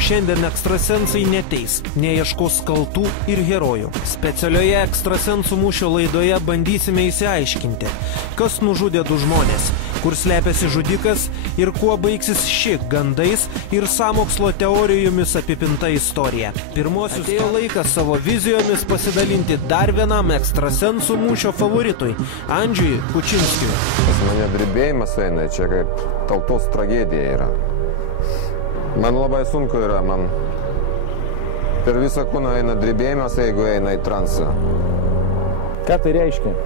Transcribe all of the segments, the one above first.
Šiandien ekstrasensai neteis, neieškos kaltų ir herojų. Specialioje ekstrasensų mūšio laidoje bandysime įsiaiškinti, kas nužudė du žmonės, kur slepiasi žudikas ir kuo baigsis ši gandais ir sąmokslo teorijomis apipinta istorija. Pirmosius atėjo laikas savo vizijomis pasidalinti dar vienam ekstrasensų mūšio favoritui – Andžiui Kučinskiui. Pas mane drebėjimas eina, čia kaip tautos tragedija yra. Man labai sunku yra, man per visą kūną eina drebėjimas, jeigu eina į transą. Ką tai reiškia?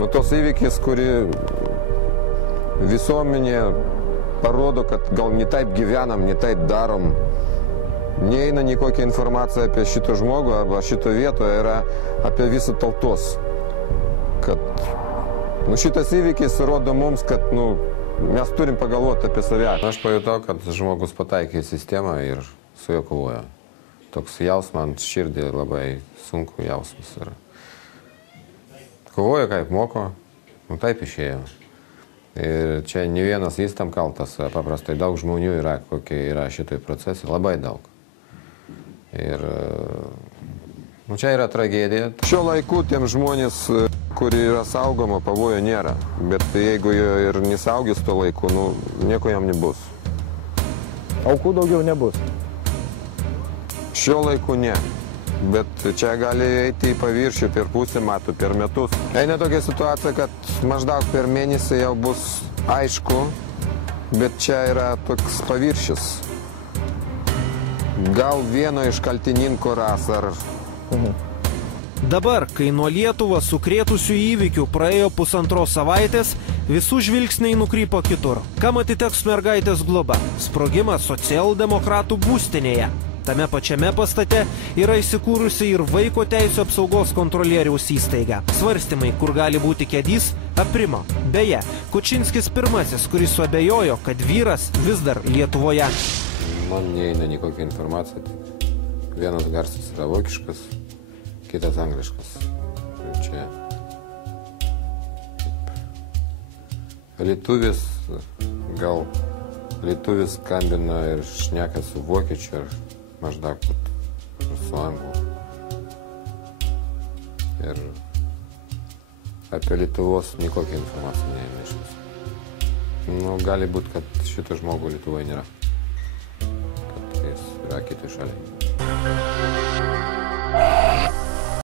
Nu, tos įvykis, kuri visuomenė parodo, kad gal ne taip gyvenam, ne taip darom. Neeina nikokia informacija apie šitą žmogų arba šito vietoje yra apie visą tautos. Kad šitas įvykis rodo mums, kad mes turim pagalvoti apie save. Aš pajutau, kad žmogus pataikė į sistemą ir su juo kovojo. Toks jausmas ant širdį labai sunku jausmas yra. Kovojo kaip moko, taip išėjo. Ir čia ne vienas jis tam kaltas, paprastai daug žmonių yra, kokie yra šitoj procese, labai daug. Ir čia yra tragedija. Šiuo laiku tiem žmonės, kuri yra saugoma, pavojo nėra. Bet jeigu ir nesaugis tuo laiku, nieko jam nebus. Aukų daugiau nebus? Šiuo laiku ne. Bet čia gali eiti į paviršių per pusę metų, per metus. Eina tokia situacija, kad maždaug per mėnesį jau bus aišku, bet čia yra toks paviršius. Gal vieno iš kaltininkų ras ar... Dabar, kai nuo Lietuvą sukrėtusių įvykių praėjo 1,5 savaitės, visų žvilgsniai nukrypo kitur. Kam atiteks mergaitės globa? Sprogimas socialdemokratų būstinėje. Tame pačiame pastate yra įsikūrusi ir vaiko teisių apsaugos kontrolieriaus įstaiga. Svarstymai, kur gali būti kėdys, aprimo. Beje, Kučinskis pirmasis, kuris suabejojo, kad vyras vis dar Lietuvoje. Man neina nikokia informacija. Vienas garsas yra vokiškas, kitas angliškas. Čia lietuvis, gal lietuvis skambina ir šneka su vokiečiu ir maždaug su anglu. Ir apie Lietuvos nikokia informacija neina iš viso. Gali būti, kad šito žmogu Lietuvoje nėra. Kad jis yra kitoj šaliai.